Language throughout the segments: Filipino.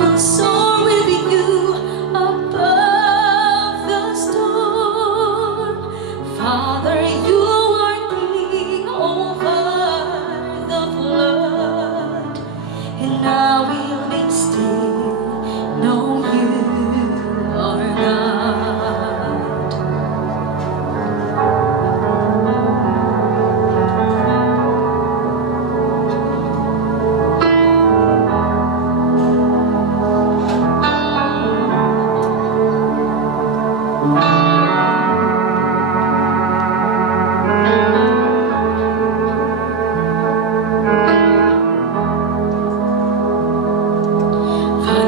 will soar with you above the storm. Father, you are king over the flood, and I will be still, know you are God.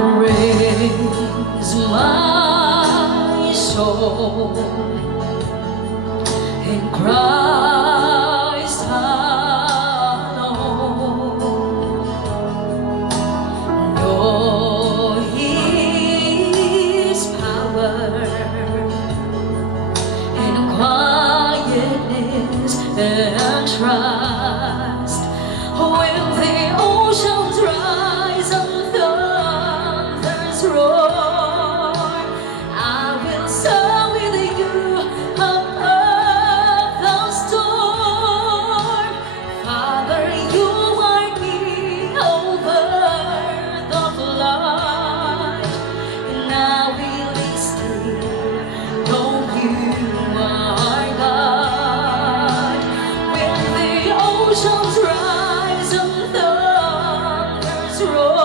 Raise my soul in Christ alone. Know His power in quietness and trust. When the oceans rise and roar, I will soar with you above the storm. Father, you are king over the flood, and I will be still, know you are God. When the oceans rise and thunders roar,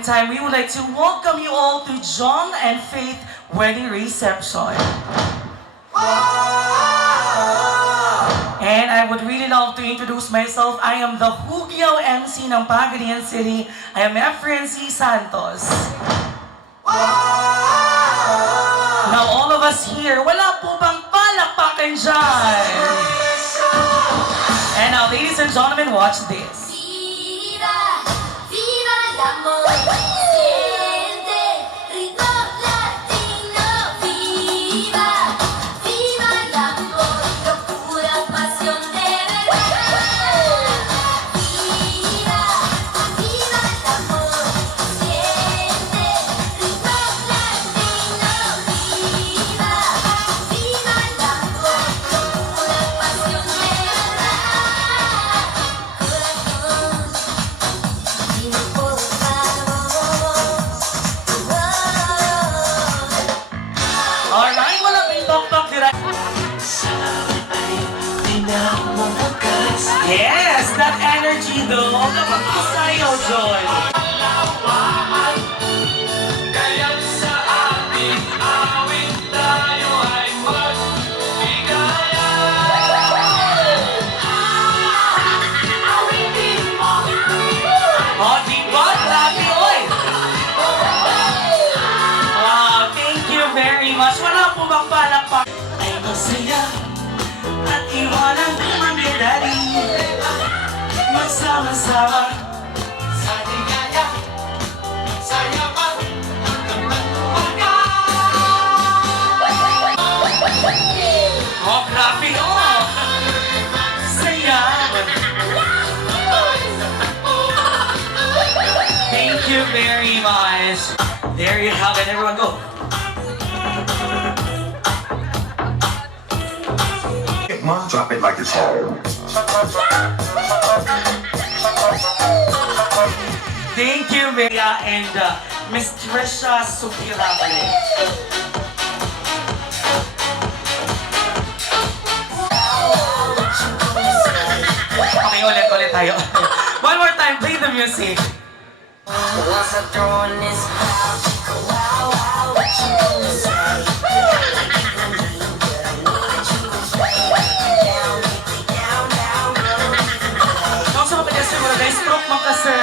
Time, we would like to welcome you all to John and Faith wedding reception. And I would really love to introduce myself. I am the Hugyaw MC ng Pagadian City. I am Efren C. Santos. Now all of us here, wala po bang palakpakan dyan? And now ladies and gentlemen, watch this. Viva, viva el amor. Siente ritmo latino. Viva, viva el amor. Locura, pasión de verdad. Viva, viva el amor. Siente ritmo latino. Viva, viva el amor. Locura, pasión de verdad. Corazón. Alright, wala may tok-tok direct. Yes, that energy though. Kapag isayaw, Joy. Kaya't sa ating awit tayo ay magbigaya. Awitin mo. Oh, di ba? Grabe, oy! Wow, thank you very much. Wala po bang palakpak? Ay masaya at iwanan mamidali. Magsama-sama Sa ligaya, sa yaman, hanggang umaga. oh, grabe, oh! Saya! Thank you very much. There you have it. Everyone go. Drop it like it's home. Thank you, Bea and Miss Trisha Sukirabale. Okay, ulit tayo. One more time, play the music. Once I throw in this house, wow, wow, what you gonna say? Kung sa mga pedestrian mo na guys, stroke mo ka, sir.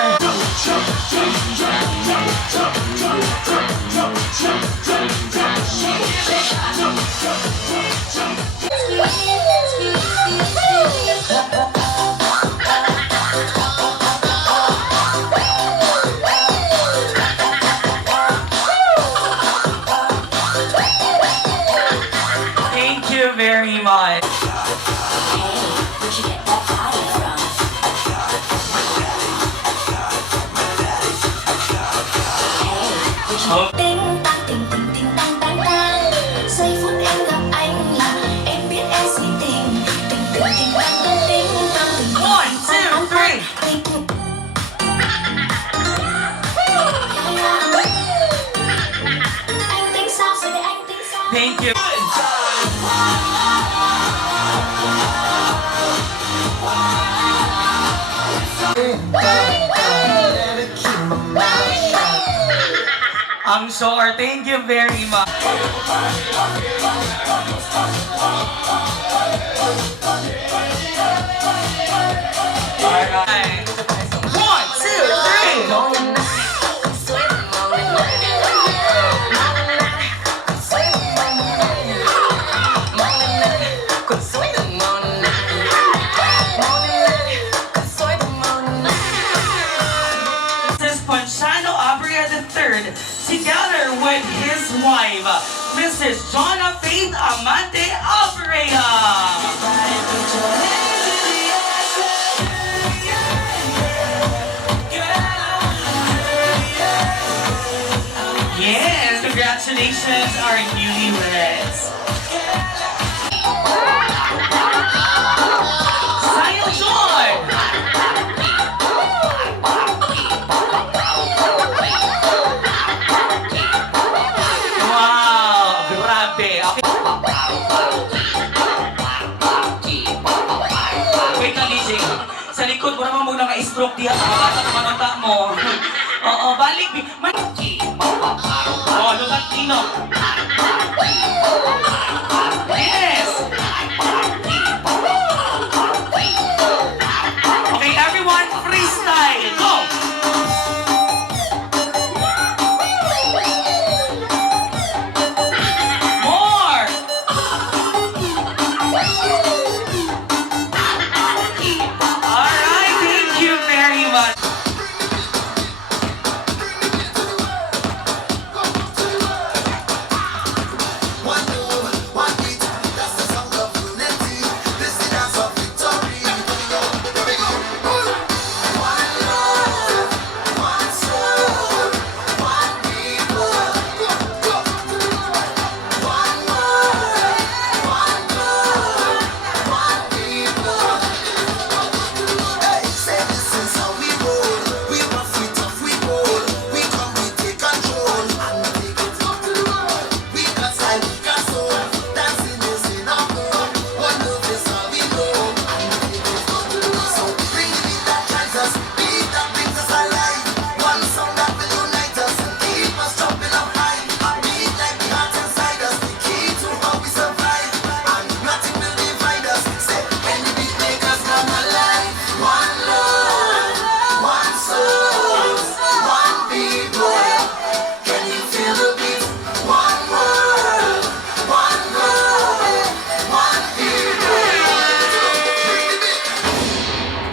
Oh. Ting tang ting ting ting tang tang tang. Giây phút em gặp anh là em biết em suy tình. Tình tình tình tang tang ting tang tình. 1, 2, 3. Tình. Anh tính sao rồi để anh tính sao? Thank you. I'm sure. Thank you very much. Alright. 1, 2, 3. Mrs. Ponciano Abria III, together with his wife, Mrs. Jonna Faith Amante Abria. Yes, congratulations, our newlyweds. Sayo Joy! Wow, grabe. Okay. Wait lang, Lizzie. Sa likod mo naman muna ka-stroke diya. Bata ka manunta mo. Oo, balik. Oh, lugat Tino. Yes! Okay, everyone, freestyle. Go! More! Alright, thank you very much.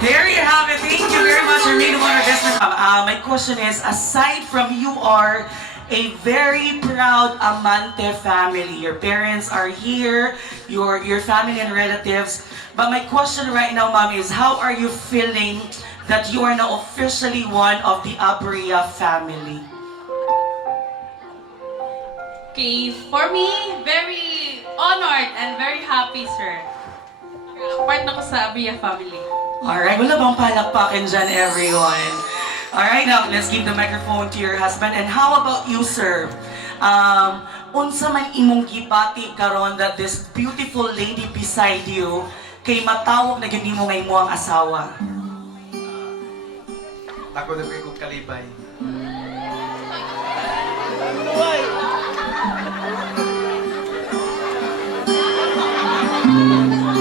There you have it. Thank you very much, our maid of honor guest. My question is, aside from you are a very proud Amante family, your parents are here, your family and relatives. But my question right now, Mom, is how are you feeling that you are now officially one of the Abria family? Okay, for me, very honored and very happy, sir. Part na ko sa Abia family. Alright, wala bang palakpakin dyan, everyone? Alright, now, let's give the microphone to your husband. And how about you, sir? Unsa man imong gibati karon that this beautiful lady beside you kay matawag na gyud nimo nga imo ang asawa? Ako na kong kalipay.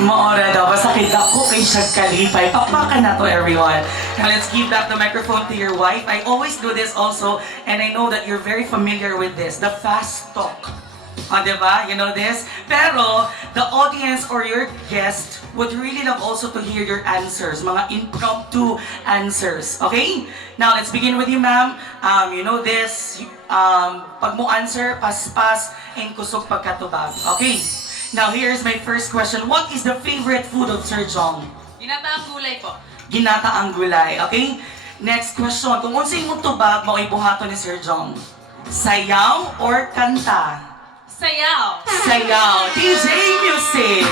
Maora daw, basta kita ko kay siya kalipay. Papakan na to, everyone. Now, let's give back the microphone to your wife. I always do this also, and I know that you're very familiar with this, the fast talk. Diba? You know this? Pero, the audience or your guest would really love also to hear your answers, mga impromptu answers. Okay? Now, let's begin with you, ma'am. You know this, pag mo answer, paspas, and kusog pagkatubag. Okay? Now, here's my first question. What is the favorite food of Sir Jong? Ginataang gulay po. Ginataang gulay. Okay? Next question. Kung unsay mo tubag, mo ibuhato ni Sir Jong? Sayaw or kanta? Sayaw. Sayaw. DJ Music.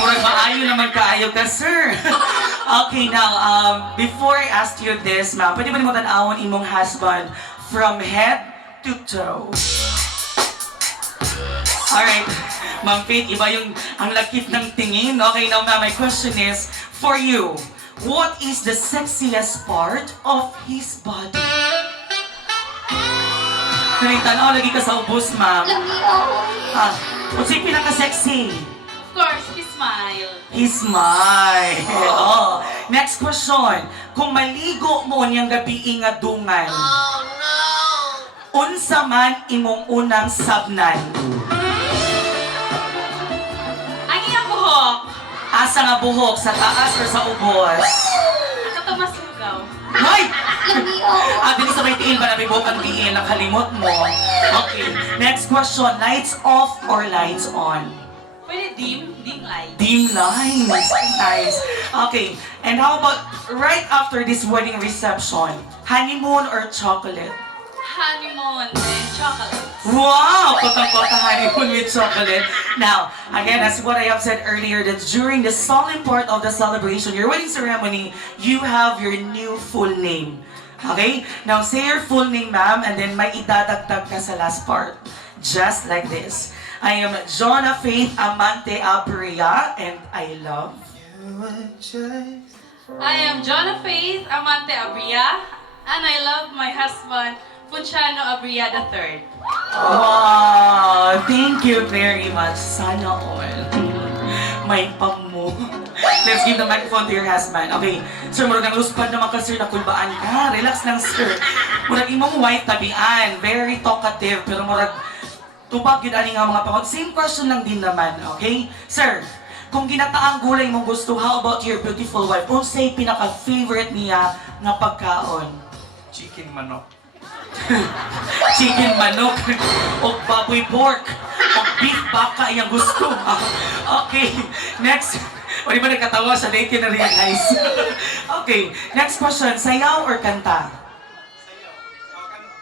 Murag maayo naman kaayo ka, sir. Okay, now, before I ask you this, ma'am, pwede ba mo tanawon imong husband from head to toe? Alright, Ma'am Faith, iba yung ang lakit ng tingin. Okay, now ma'am, my question is, for you, what is the sexiest part of his body? Tanaw, lagi ka sa ubos, ma'am. Ah, what's yung pinaka-sexy? Of course, he smile. His smile. Oh. Next question. Kung maligo mo niyang gabi nga dungan, unsa man imong unang sabnan? Ang iyang buhok. Asa nga buhok? Sa taas or sa ubos? Ako masugaw. Hoy! Dili sa may tiil ba na may buhok ang tiil? Nakalimot mo. Okay. Next question. Lights off or lights on? Pwede dim light. Dim lights. Nice. Okay. And how about right after this wedding reception? Honeymoon or chocolate? Honeymoon and chocolate. Wow! Kotang-kota honeymoon with chocolate. Now, again, as what I have said earlier, that during the solemn part of the celebration, your wedding ceremony, you have your new full name. Okay? Now, say your full name, ma'am, and then may idadagdag ka sa last part. Just like this. I am Jonna Faith Amante Abria, and I love... I am Jonna Faith Amante Abria, and I love my husband, Punciano Abria III. Wow! Thank you very much. Sana all. May pamo. Let's give the microphone to your husband. Okay. Sir, murag ang luspad naman ka, sir. Nakulbaan ka. Relax lang, sir. Murag imong white tabian. Very talkative. Pero murag tubag yun aning nga mga pangod. Same question lang din naman. Okay? Sir, kung ginataang gulay mong gusto, how about your beautiful wife? Kung say pinaka-favorite niya na pagkaon? Chicken manok. Chicken manok o baboy pork o beef baka iyang gusto. Okay, next. O di ba nagkatawa sa date na realize? Okay, next question. Sayaw or kanta?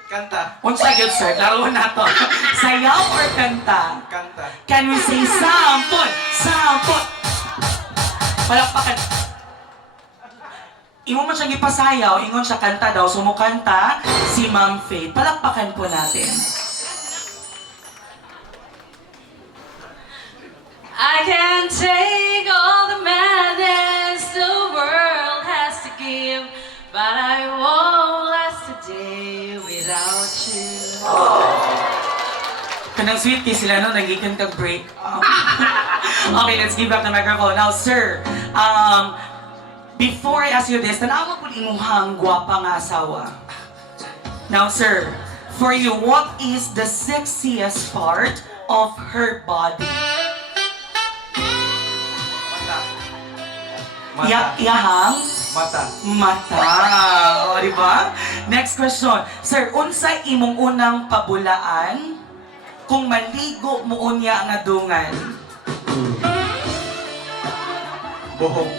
Kanta. Unsa gyud sir? Laruan na to. Sayaw or kanta? Kanta. Can we say sampol? Sampol! Palakpakan. Imo man siyang ipasayaw, ingon siya kanta daw. Sumukanta si Ma'am Faith. Palakpakan po natin. I can take all the madness the world has to give, but I won't last a day without you. Kanang sweet kiss sila no, nagikan kag break. Okay, let's give back the microphone. Now, sir, before I ask you this, tanawa po imuhang gwapa nga asawa. Now, sir, for you, what is the sexiest part of her body? Mata. Iyahang Mata. mata. O, di ba? Next question. Sir, unsa imong unang pabulaan kung maligo mo unya nga dungan? Buhok.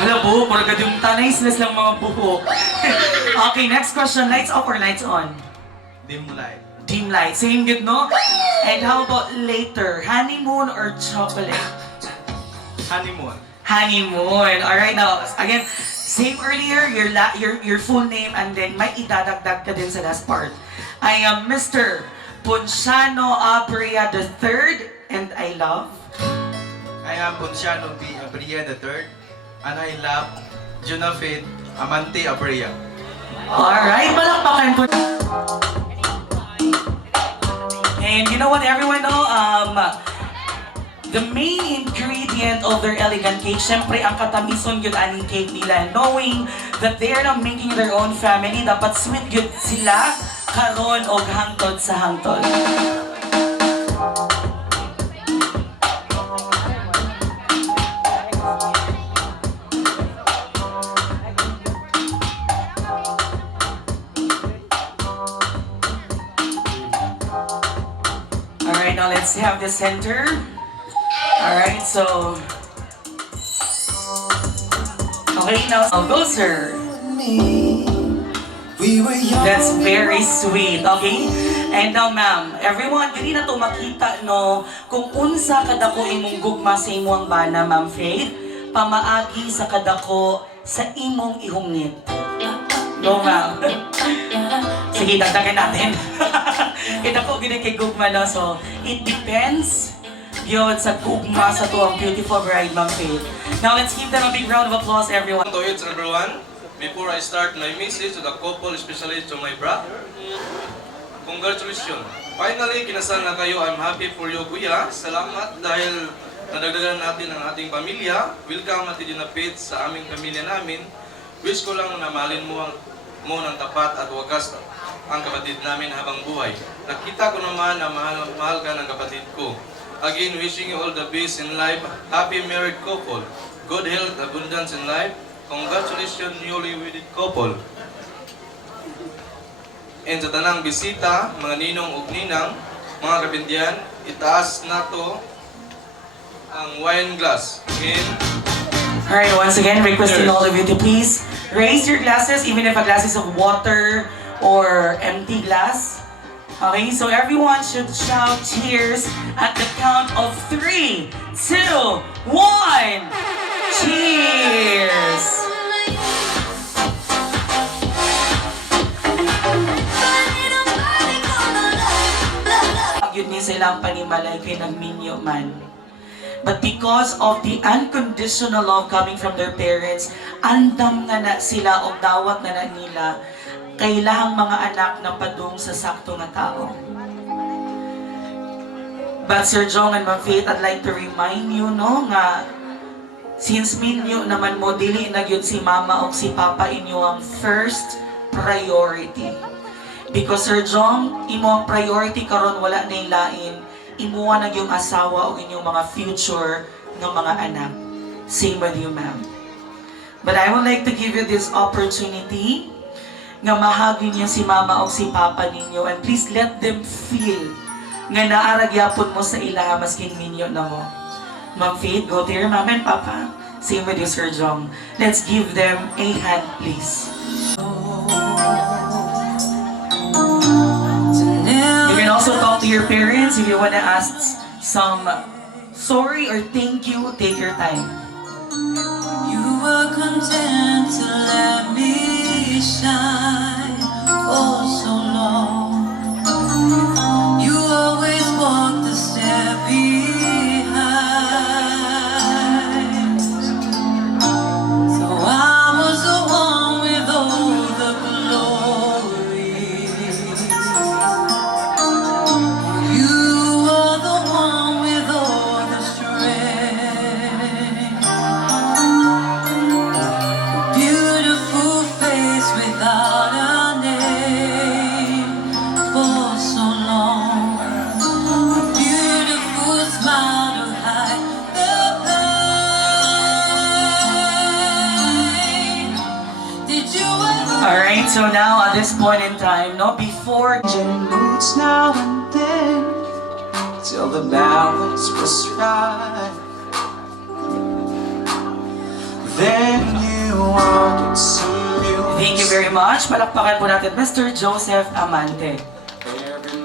Hala, buhok. Maragad yung tanay silas lang mga buhok. Okay, next question. Lights off or lights on? Dim light. Dim light. Same good, no? And how about later? Honeymoon or chocolate? Honeymoon. Honeymoon. Alright, now, again, same earlier, your full name, and then may idadagdag ka din sa last part. I am Mr. Punciano Abria III, and I love... I am Punciano B. Abria III, and I love Jonna Faith Amante Abria. Alright, palakpakan po. And you know what, everyone know, the main ingredient of their elegant cake, syempre ang katamison yun aning cake nila. Knowing that they are now making their own family, dapat sweet yun sila karon og hangtod sa hangtod. Alright, now let's have the center. Alright, so Okay, now go, sir. That's very sweet, okay? And now, ma'am, everyone, dili na to makita, no, kung unsa kadako imong gugma sa imong bana, Ma'am Faith, pamaagi sa kadako sa imong ihungit. No, ma'am. Sige, dagdagan natin. Kita po gini kay gugma, no? So, it depends yun sa gugma sa tuwang beautiful bride, Ma'am Faith. Now, let's give them a big round of applause, everyone. To it, everyone. Before I start my message to the couple, especially to my brother, congratulations. Finally, kinasal na kayo. I'm happy for you, kuya. Salamat dahil nadagdagan natin ang ating pamilya. Welcome natin yung napit sa aming pamilya namin. Wish ko lang na mahalin mo ng tapat at wagas ang kapatid namin habang buhay. Nakita ko naman na mahal ka ng kapatid ko. Again, wishing you all the best in life. Happy married couple. Good health, abundance in life. Congratulations, newly wedded couple. And sa tanang bisita, mga ninong ug ninang, mga kabindiyan, itaas na to ang wine glass. And Alright, once again, requesting all of you to please raise your glasses, even if a glass is of water or empty glass. Okay, so everyone should shout cheers at the count of 3, 2, 1. Cheers! Yun ni silang panimalay kay nagminyo man. But because of the unconditional love coming from their parents, andam na sila o dawat na nila kailahang mga anak ng padung sa sakto nga tao. But Sir Jong and Ma'am Faith, I'd like to remind you, no, nga since minyo naman mo, dili na yun si mama o si papa inyo ang first priority. Because Sir Jong, imo ang priority karon wala na ilain, imuha na yung asawa o inyong mga future ng mga anak. Same with you, ma'am. But I would like to give you this opportunity nga mahagi niya si mama o si papa ninyo, and please let them feel nga naaragyapon mo sa ila maskin minyo na mo. Ma'am Faith, go to your mama and papa. Same with you, Sir Jong. Let's give them a hand, please. You can also talk to your parents if you want to ask some sorry or thank you. Take your time. You were content to let me shine for so long. You always walked a step behind. So I was the one with all the glory. You were the one with all the strength. Beautiful face without a name for so long. A beautiful smile to hide the pain. Did you ever? Alright, so now at this point in time, no, before Changing moods now and then till the balance was right. Then you wanted some music. thank you very much. Palakpakan po natin Mr. Joseph Amante.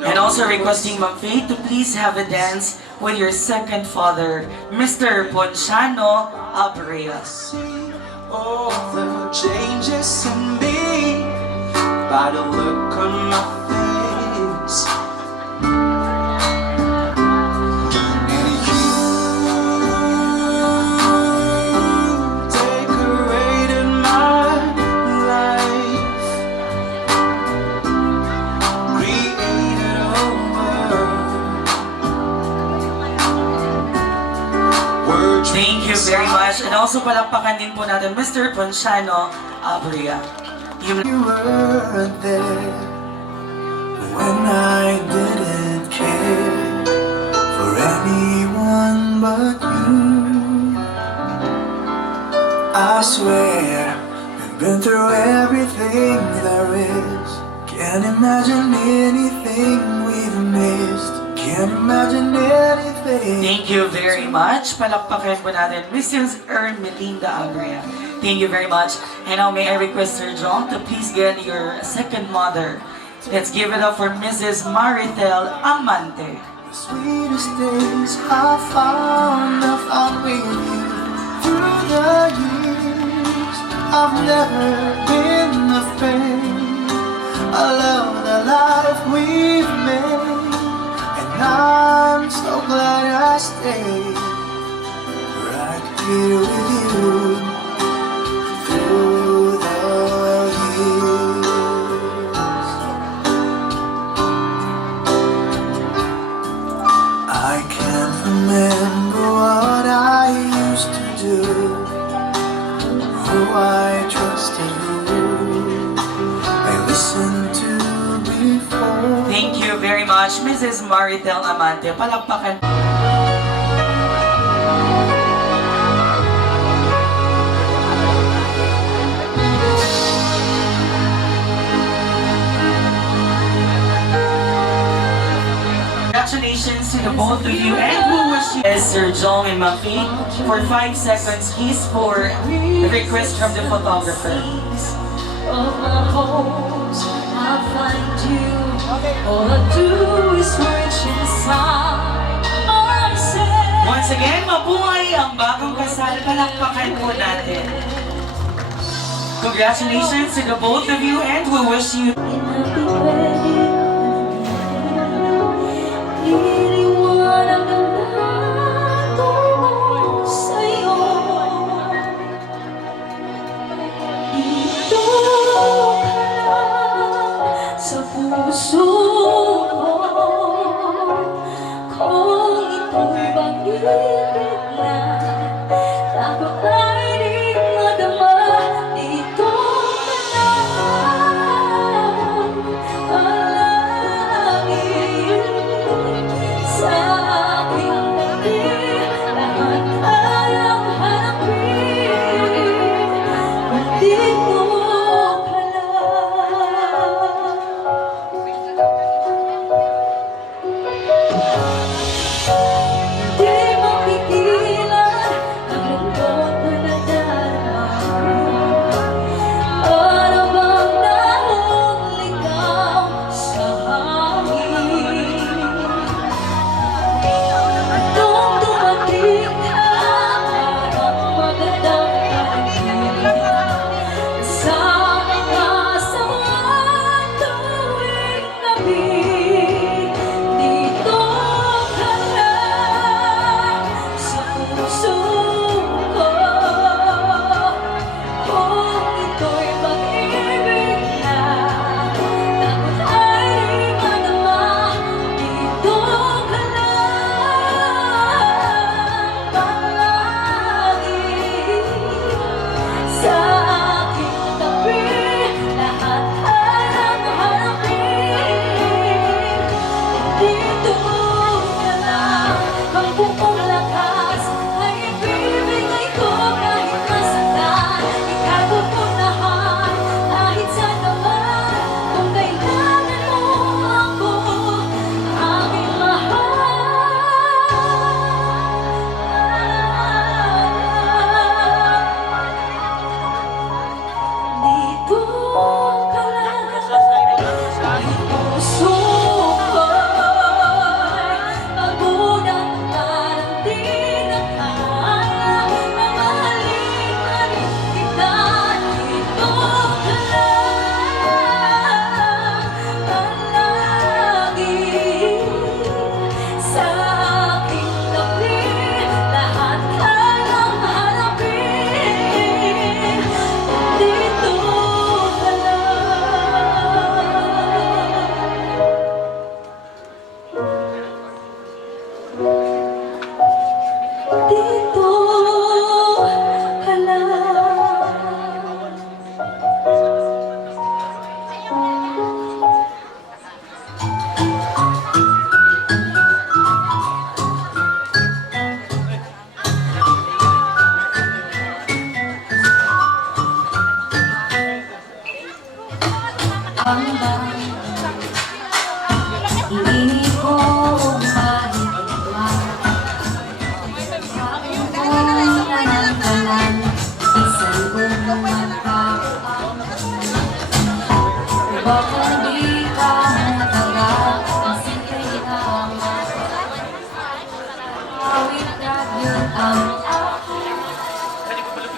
And also requesting Ma'am Faith to please have a dance with your second father, Mr. Ponciano Abrea. All the changes in me by the look on my face. And you decorated my life, created a world. Thank you very much. And also palakpakan din po natin Mr. Ponciano Abrea. You were there when I didn't care for anyone but you. I swear we've been through everything there is. Can't imagine anything we've missed. can't imagine anything. Thank you very much. Palakpakan po natin Mrs. Ermelinda Agria. Thank you very much. And now may I request Sir John to please get your second mother. Let's give it up for Mrs. Maritel Amante. The sweetest days I found with you. Through the years, I've never been afraid. I love the life we've made, and I'm so glad I stayed right here with you through the years. I can't remember what I used to do, who I trusted, who I listened to before. Thank you very much, Mrs. Maritel Amante. Palakpakan. Congratulations to the both of you and who wish you as Sir Jong and Mafi for 5 seconds keys for the request from the photographer. Of my hopes, I find you. All I do is reach inside myself. Once again, mabuhay ang bagong kasal. Palakpakan po natin. Congratulations to the both of you and we wish you Iniwan ang nagtatungo sa'yo. Dito ka lang sa puso ko. Kung ito'y pag-ibig na dapat ay di madama. Dito ka lang.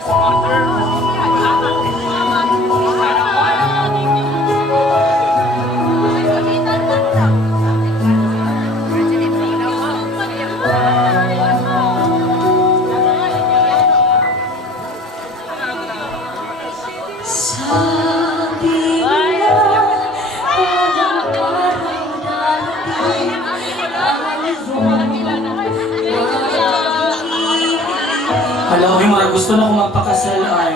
Sabi nila, walang araw darating ang Hala, uy, mga gusto na akong magpakasal ay.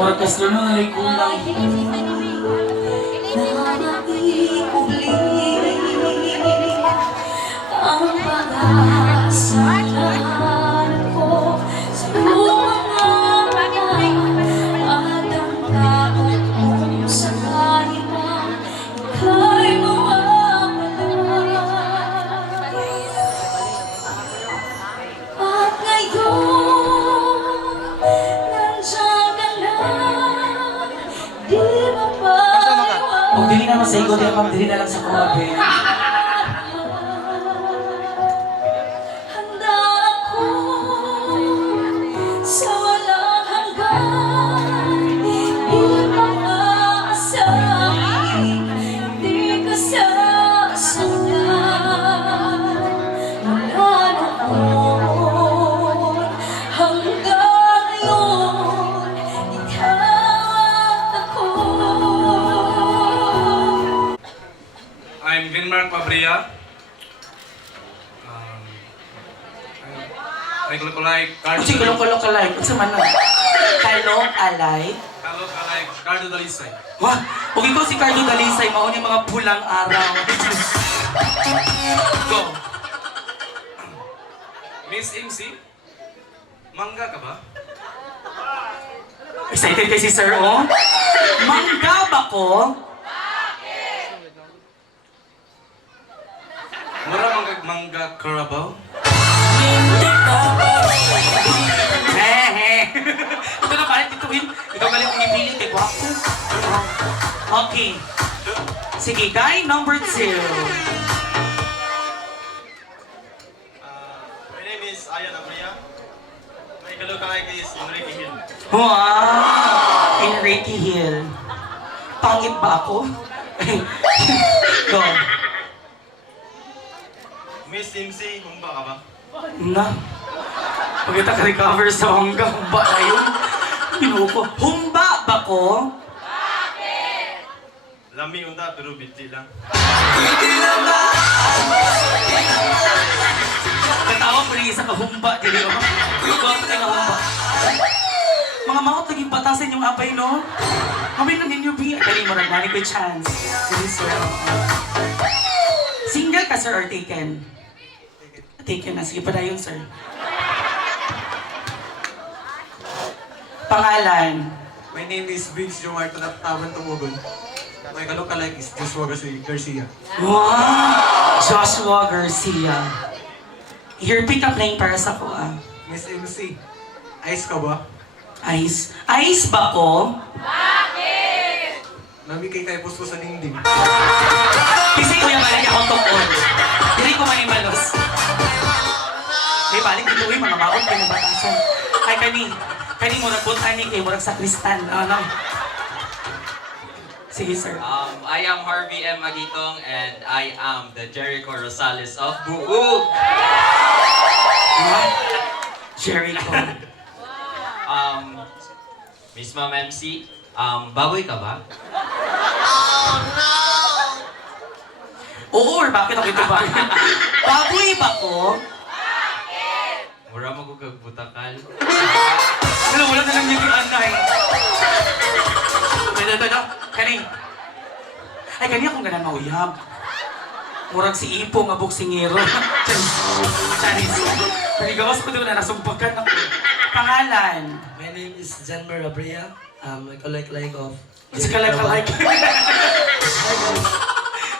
Mga kaslo na ay kulang. Ang pag-asa ko sa lumangan at ang takot kong sakali pa ika'y mawawala. At ngayon, nandiyan ka na, di ba maiwan? Huwag dili na masaygo, di ba? Dili na lang sa kumabi. Handa ako sa walang hanggan. Di ka maasahin, di ka sasaktan. Mula noon hanggang ngayon, ikaw at ako. I'm Vinmark Pabria. I look like Kasi kalong-kalong ka like. Ano sa man na? Kalong alay? Cardo Dalisay. Wah! Huwag ikaw si Cardo Dalisay, mauni mga pulang araw. Go! Miss MC, mangga ka ba? Excited kay si Sir, oh? Mangga ba ko? Mura mangga Carabao? Hehe. Ito na palit dito, Win. Ikaw galing kong ipili kay Guapo. Okay. Sige, guy number 2. My name is Ayan Abria. My kalookalike is Enrique Hill. Wow! Enrique Hill. Pangit ba ako? Go. Miss MC, humba ka ba? Na. Pag kita ka-recover sa hanggang ba na yun? Pinuko. Humba ba ko? Lami unta pero bitli lang. Katawag mo rin isa ka humba. Dili ko. Huwag ka na humba. Mga maot naging batasan yung abay, no? Kami na ninyo, B. Dali mo rin, ko chance. Dili, sir. Single ka, sir, or taken? Taken na. Sige pa na yun, sir. Pangalan? My name is Vince Jomarto na Tawan Tumugon. My kalookalike is Joshua Garcia. Wow! Joshua Garcia. Your pick-up line para sa ko, ah. Miss MC, ayos ka ba? Ice. Ice ba ko? Nami kay Kaipos ko sa dingding. Kasi kuya balik ako tungkol. Hindi ko maimalos. May balik dito mga maot kayo batasan. Ay kani mo nagpunta ni kay murag sa kristal. Ano? Sige sir. I am Harvey M. Agitong and I am the Jericho Rosales of Buug. What? Jericho. Miss Ma'am MC, baboy ka ba? Oo, or bakit ako ito ba? Baboy ba ko? Mura mo ko kagbutakal. Wala na lang yung anay. Ito. Kani. Ay, kani akong ganang mauyab. Murag si Ipo nga boksingero. Charis. Panigawas ko doon na nasumpagan ako. Pangalan? My name is Jan Marabria. I'm a like of... It's kalak-kalak.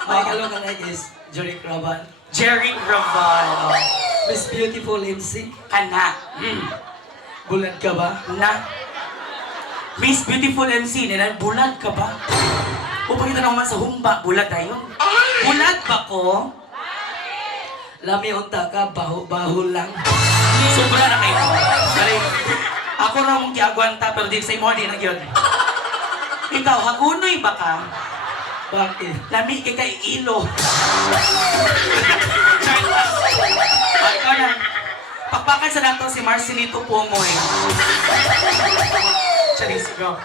My kalookalike is Jerry Cravan. Jerry Raval. Miss Beautiful MC. Kana. Bulat ka ba? Na. Miss Beautiful MC, nila, bulat ka ba? O pakita naman sa humba, bulat na yun. Bulat ba ko? Lami unta ka, baho-baho lang. Sobra na kayo. Dali. Ako na mong kiagwanta, pero di sa imo di na yun. Ikaw, hagunoy ba ka? Bakit? Lami kay kay ilo. Ikaw na. Pakpakan sa nato si Marcelito Pomoy. Charis, go.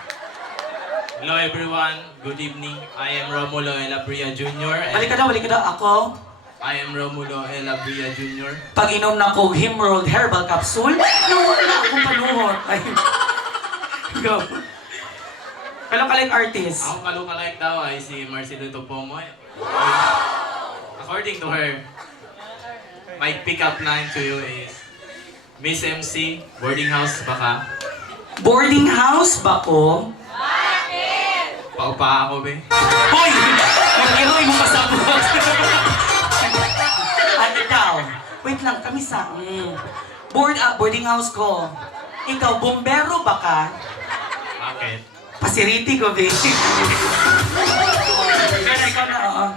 Hello everyone, good evening. I am Romulo Elabria Jr. Balik ka na. Ako, I am Romulo Elabria Jr. pag inom na ko Himrold Herbal Capsule, nawala akong panuhot. Ay. Go. Kalong-kaling artist. Ang kalukalike daw ay si Marcelito Pomoy. According to her, my pick-up line to you is, Miss MC, boarding house ba ka? Boarding house ba ko? Paupa ako, be. Hoy! Mag-iroy mo pasabot. At ikaw, wait lang, kami sa... boarding house ko. Ikaw, bombero ba ka? Bakit? Pasiriti ko, be. Kaya ikaw na, oo.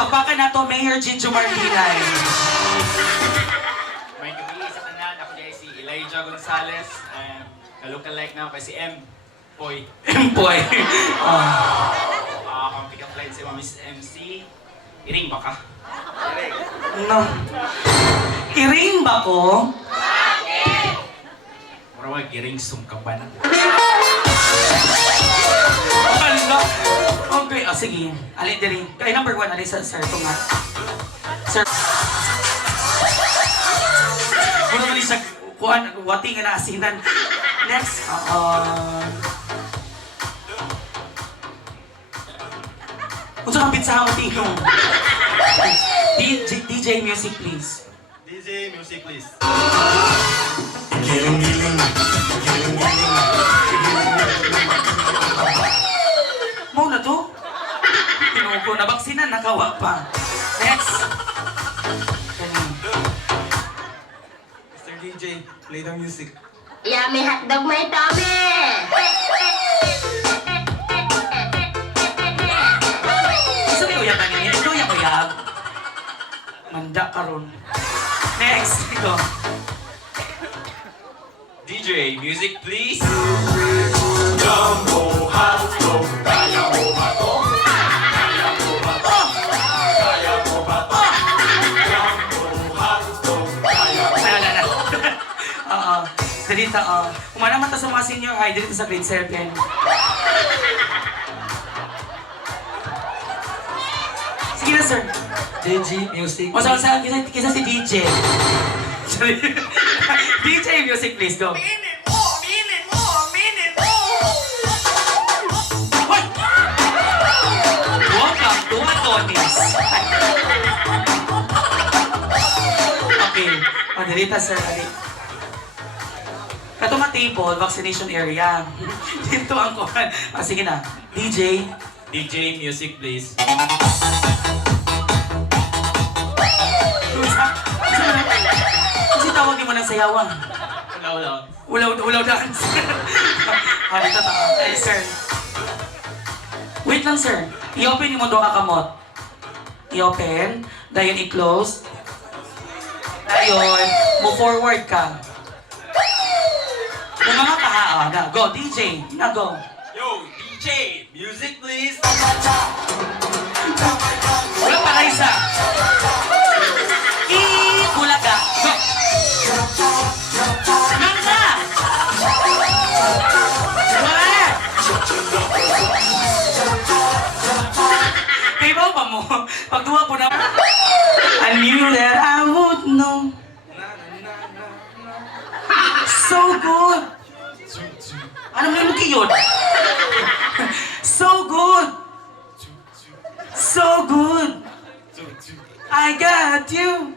Pagpaka na to, Mayor Ginjo Martinay. May gabi sa tanan, ako niya si Elijah Gonzalez. Kalukalike na ako kay si M. Poy. Empoy. Akong pick-up line si Miss MC. Iring ba ka? No. Iring ba ko? Marawag iring sungkaban. Hala. Okay, sige. Ali diri. Kay number 1, ali sa sir to nga. Sir. Kung naman siya kuhan, wati nga naasinan. Next. Kung saan ang pizza mo tingong? DJ music, please. DJ music please. Mau na to? Tinugo na baksinan, nakawa pa. Next. Ganun. Mr. DJ, play the music. Yummy hotdog, my tummy! Gusto mo yung uyab na ganyan? Ito yung uyab. Manda ka ron. Next. Ito. DJ, music please. Wala na. Oo. Dalita, Kumana man ta sa mga senior high, dito sa grade 7. Sige na, sir. DJ Music. O sa kisa si DJ. Sorry. DJ music, please, go. Hoy! Welcome to Adonis. Okay. Delita, sir. Ito nga table, vaccination area. Dito ang kuhan. Sige na. DJ. DJ, music please. Kasi tawagin mo ng sayawan. Ulaw dance. Dito ta. Ay, sir. Wait lang, sir. I-open yung mundo kakamot. I-open. Dayon i-close. Dayon, move forward ka. Kung mga kahaa, na, go, DJ, na, go. Yo, DJ, music please. Wala pa na isa. Bulaga, go. Nangka! Wala! Kaya ba mo? Pagduwa po na. I knew that I would know. So good. Ano mo yung kiyod? So good. So good. I got you.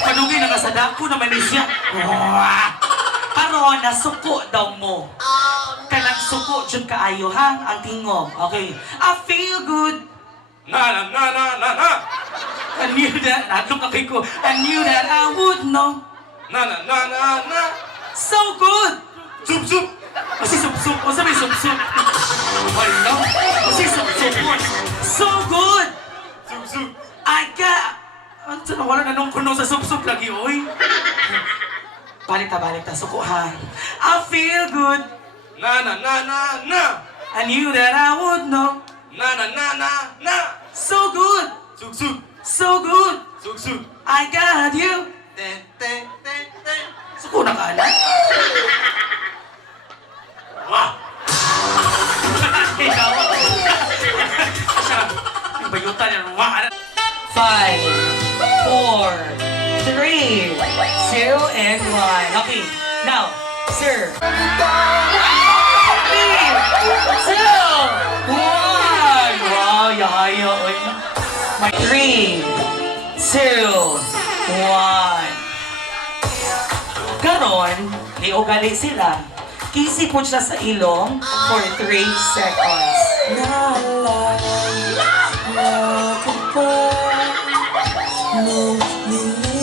Panugay na sa dako naman siya. Karon nasuko daw mo. Kanang suko jud kaayo hang ang tingog. Okay. I feel good. Na. I knew that. Natlong kakay ko. I knew that I would know. Na. So good. Sup. Kasi sup-sup. O sabi sup-sup. Wala. wala na nung kuno sa sup-sup lagi, oy. Balik ta, suko ha. I feel good. Na na na na na. I knew that I would know. Na na na na na. So good, Sug sug. so good. Sug sug. I got you. Ten ten ten ten. Suko na ka na. Wah. Ikaw. Ang bayutan yan. 5, 4, 3, 2, and 1. Okay, now, sir. 3, 2, 1. Wow, yayo. My 3, 2, 1. Garon, liugali sila. Kisi po siya sa ilong for 3 seconds.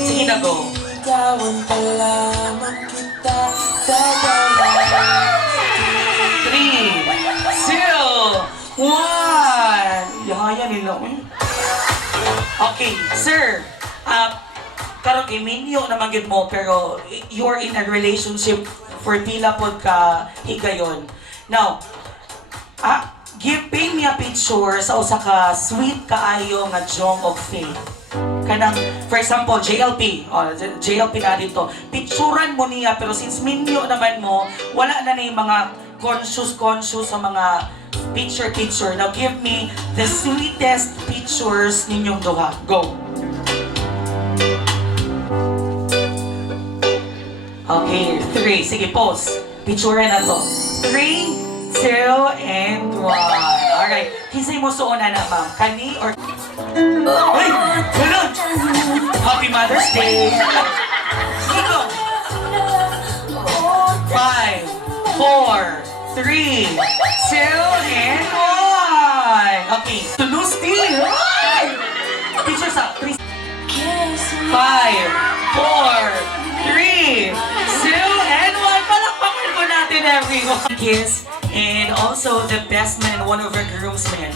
Sige na, go. 3, 2, 1. Yaya nila. Okay, sir. Karong iminyo naman yun mo, pero you're in a relationship for pila pod ka higayon. Now, paint me a picture sa usa ka sweet kaayo nga jong of faith. Kanang, for example, JLP. JLP na dito. Picturean mo niya, pero since minyo naman mo, wala na yung mga conscious sa mga picture. Now, give me the sweetest pictures ninyong duha. Go! Okay, 3. Sige, pause. Picturean na to. 3, 2, and 1. Alright. Kinsay mo suuna na, ma'am? Kani or... Ay! Ganun! Happy Mother's Day! Ito! 5, 4, 3, 2, and 1! Okay. Tunusti! Picture sa 3, 5, 4, 3, 2, and 1! Palakpakan mo natin, everyone! Kiss, and also the best man and one of our groomsmen.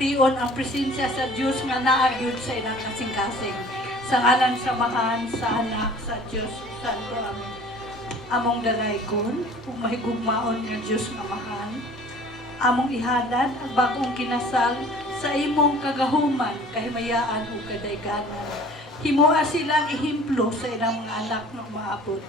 Tion ang presensya sa Diyos nga naagyod sa ilang kasing-kasing. Sa ngalan sa Mahan, sa Anak, sa Diyos, Santo Amen. Among daraygon, ug mahigugmaon nga Diyos nga Mahan. Among ihalad ang bagong kinasal sa imong kagahuman, kahimayaan ug kadayganan. Himuha silang ihimplo sa ilang mga anak nga maabot.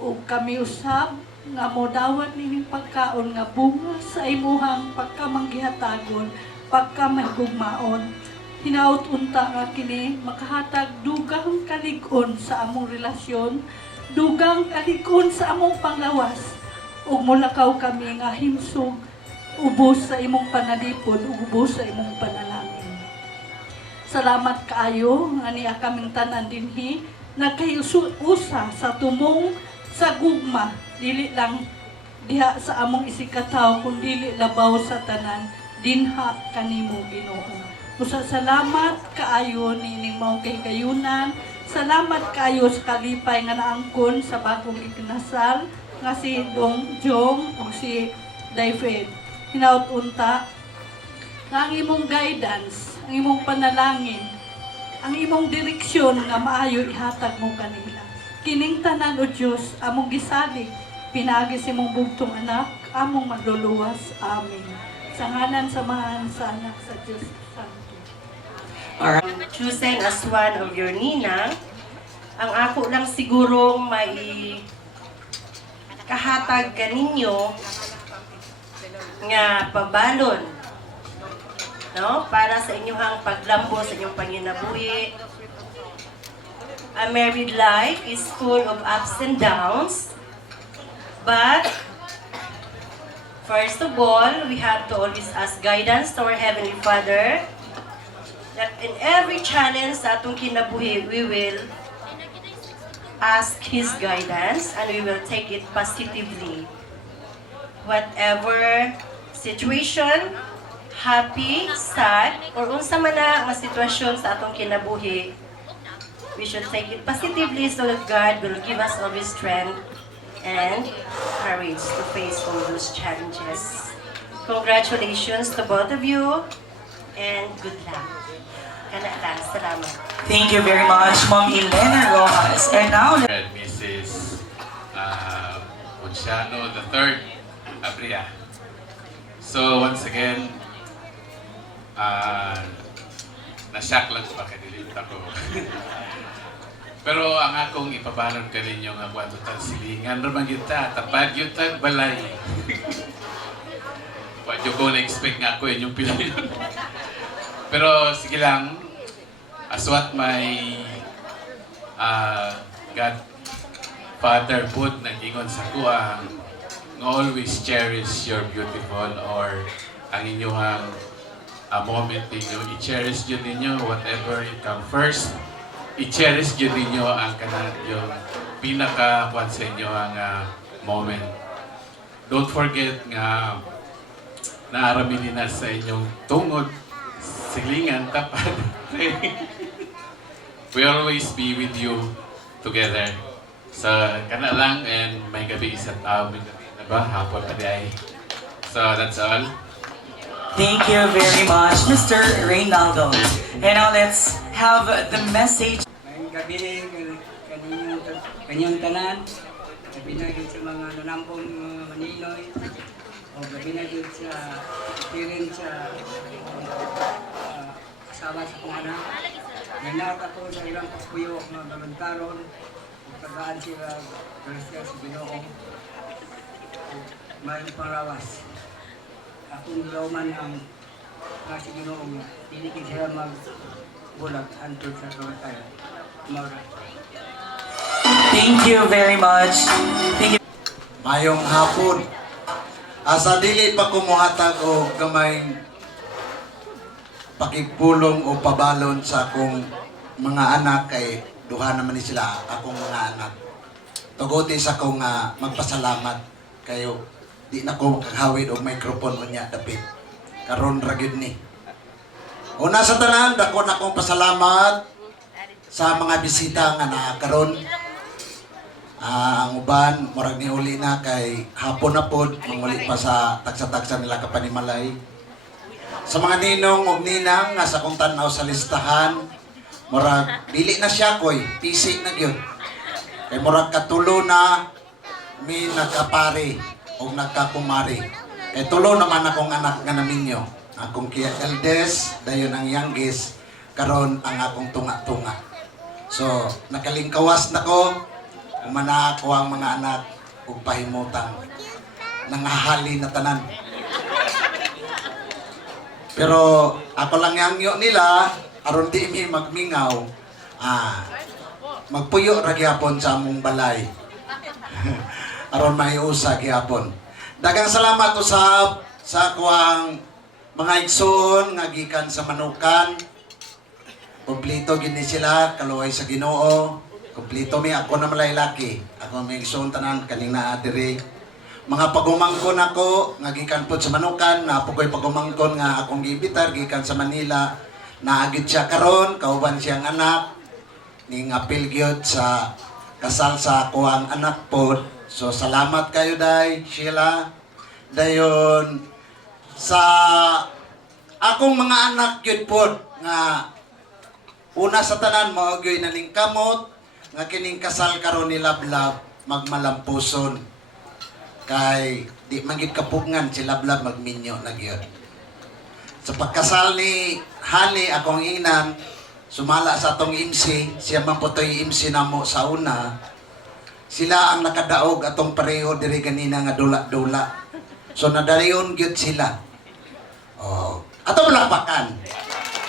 Ug kami usab nga modawat nining pagkaon nga bunga sa imuhang pagkamanggihatagon, pagkamahigugmaon. Hinaut unta nga kini makahatag dugang kalig-on sa among relasyon, dugang kalig-on sa among panglawas. Ug mulakaw kami nga himsog, ubos sa imong panalipod, ug ubos sa imong panalangin. Salamat kaayo nga niya kaming tanan dinhi nagkayusa sa tumong sa gugma, dili lang diha sa among isikataw, kung dili labaw sa tanan, dinha kanimo Ginoo. Usa salamat kaayo nining mao kay kayunan, salamat kaayo sa kalipay nga naangkon sa bagong ikinasal nga si Dong Jong o si David. Hinaut unta nga ang imong guidance, ang imong panalangin, ang imong direksyon nga maayo ihatag mo kanila. Kining tanan o Diyos, among gisalig, pinagi si mong bugtong anak, among magluluwas. Amen. Sa ngalan sa Mahan, sa Anak, sa Diyos Santo. Choosing as one of your ninang, ang ako lang sigurong may kahatag ganinyo nga pabalon, no? Para sa inyong paglambo sa inyong panginabuhi. A married life is full of ups and downs, but first of all, we have to always ask guidance to our Heavenly Father that in every challenge sa atong kinabuhi, we will ask His guidance and we will take it positively. Whatever situation, happy, sad, or unsa man na nga sitwasyon sa atong kinabuhi, we should take it positively so that God will give us all His strength and courage to face all those challenges. Congratulations to both of you and good luck. Kana lang, salamat. Thank you very much, Ma'am Elena Rojas. And now, And Mrs. Ponciano III Abria. So once again, na-shock lang pa kanilit ako. Pero ang akong ipabalon ka ninyo nga kung total silingan naman kita, tapad yun tag balay. Wadyo ko na-expect nga ako yun yung pilay. Pero sige lang, as what my Godfather put nag-ingon sa kuha, always cherish your beautiful or ang inyong moment ninyo. I-cherish yun ninyo, whatever it come first. I-cherish yun ninyo ang yung pinaka-kwan sa inyo ang moment. Don't forget nga naaramin na sa inyong tungod, silingan, tapad. We always be with you together. So, kana lang and may gabi isang tao, may gabi na ba? Hapon pa day. So, that's all. thank you very much, Mr. Reynaldo. And now let's have the message. Ngayong gabi, kanyang tanan, gabi na sa mga nanampong Maninoy, o gabi na sa experience sa asawa sa kong anak. Nanat ako sa ilang kaspuyo na balontaron, pagkagaan sila Garcia sa Ginoo, may panglawas. Akong lauman ang nasa Ginoo, hindi sila magbulag antod sa kamatay. Maura. Thank you very much. Thank you. Mayong hapon. Asa dili pa kumuhatag og gamay pakipulong o pabalon sa akong mga anak kay duha naman ni sila akong mga anak. Tuguti sa akong magpasalamat kayo. Di na ko makahawid og microphone unya dapit. Karon ra gyud ni. Una sa tanan, dako na akong pasalamat sa mga bisita nga nakakaroon. Ang uban, murag ni uli na kay hapon na pod, manguli pa sa tagsa-tagsa nila kapanimalay. Sa mga ninong ug ninang nga sa kong tanaw sa listahan, murag dili na siya koy, PC na gyud. Kay murag katulo na mi nagkapari o nagkakumari. Kay tulo naman akong anak nga naminyo. Akong kia eldest, dayon ang youngest, karon ang akong tunga-tunga. So, nakalingkawas na ko, umana ko ang mga anak ug pahimutang nangahali na tanan. Pero ako lang yangyo nila, aron di mi magmingaw, magpuyo ra gyapon sa among balay. Aron maiusa gyapon. Daghang salamat usab sa kuang mga igsoon nga gikan sa Manukan. Kompleto gid ni sila kaluoy sa Ginoo. Kompleto mi ako na malaylaki. Ako may igsoon tanan kaning naa diri. Mga pagumangkon ako nga gikan pod sa Manukan, napukoy pagumangkon nga akong gibitar gikan sa Manila. Naagid siya karon, kauban siyang anak. Ning apil gyud sa kasal sa kuang anak pod. So salamat kayo day, Sheila. Dayon sa akong mga anak gyud pod nga una sa tanan mao gyud nalingkamot nga kining kasal karon ni Lablab magmalampuson. Kay di man gid kapugngan si Lablab magminyo na gyud. Sa pagkasal ni Hani akong inan sumala sa atong MC, siya man putoy MC namo sa una. Sila ang nakadaog atong pareho diri ganina nga dula-dula. So nadaliyon gyud sila. Oh, ato palakpakan.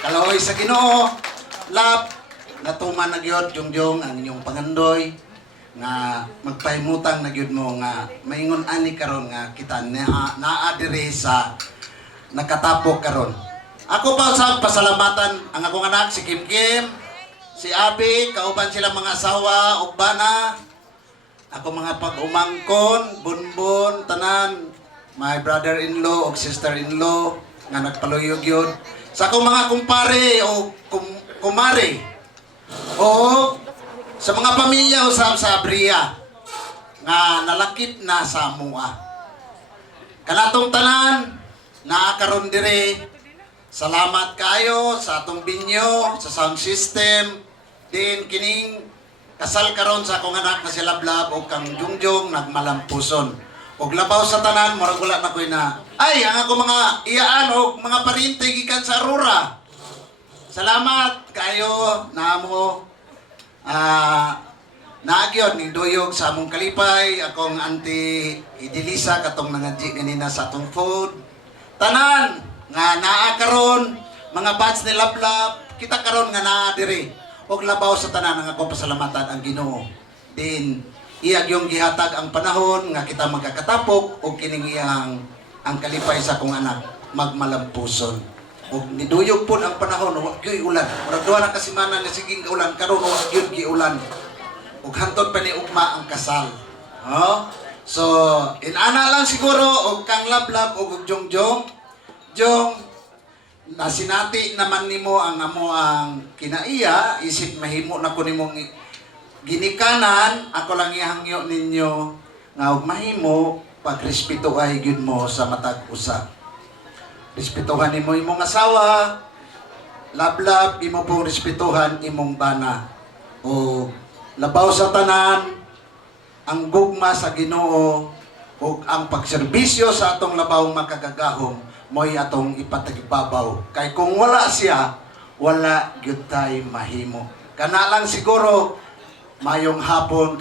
Kaloy sa Ginoo, lab natuman na gyud jungjong ang inyong pangandoy nga magpahimutang na gyud mo nga maingon ani karon nga kita naa diri sa nakatapok karon. Ako pa sa pasalamatan ang akong anak si Kim Kim, si Abi, kauban sila mga asawa ug bana. Ako mga pag-umangkon, bunbon, tanan, my brother-in-law o sister-in-law nga nagpaluyog yun. Sa akong mga kumpare o kumare o sa mga pamilya usab sa Abria nga nalakip na sa mua. Kanatong tanan, naakaroon dire Salamat kayo sa atong binyo, sa sound system, din kining kasal karon sa akong anak na si Lablab o kang Jungjong nagmalampuson. Og labaw sa tanan, murag wala na ko'y na, ay, ang ako mga iyaan o mga parinte gikan sa Aurora. Salamat kayo na mo, naagyon ning duyog sa among kalipay, akong auntie Idilisa, katong nangadji ganina sa atong food. Tanan! Nga naa karon mga batch ni Lablab kita karon nga naa diri og labaw sa tanan nga akong pasalamatan ang Ginoo din iyag yung gihatag ang panahon nga kita magkakatapok og kining iyang ang kalipay sa akong anak magmalampuson og niduyog pud ang panahon wa gyud ulan murag duha na ka semana nga siging ulan karon wa gyud giulan og hantod pa ni ugma ang kasal so inana lang siguro og kang Lablab og Jungjong Jong, nasinati naman nimo ang amo ang kinaiya, isip mahimo na ko nimong ginikanan, ako lang ihangyo ninyo nga og mahimo pagrespeto ay gyud mo sa matag usa. Respetuhan nimo imong asawa, Lablab imo pong respetuhan imong bana. O labaw sa tanan ang gugma sa Ginoo ug ang pagserbisyo sa atong labawong makagagahom mo'y atong ipatagibabaw. Kay kung wala siya, wala gyud tay mahimo. Kana lang siguro, mayong hapon,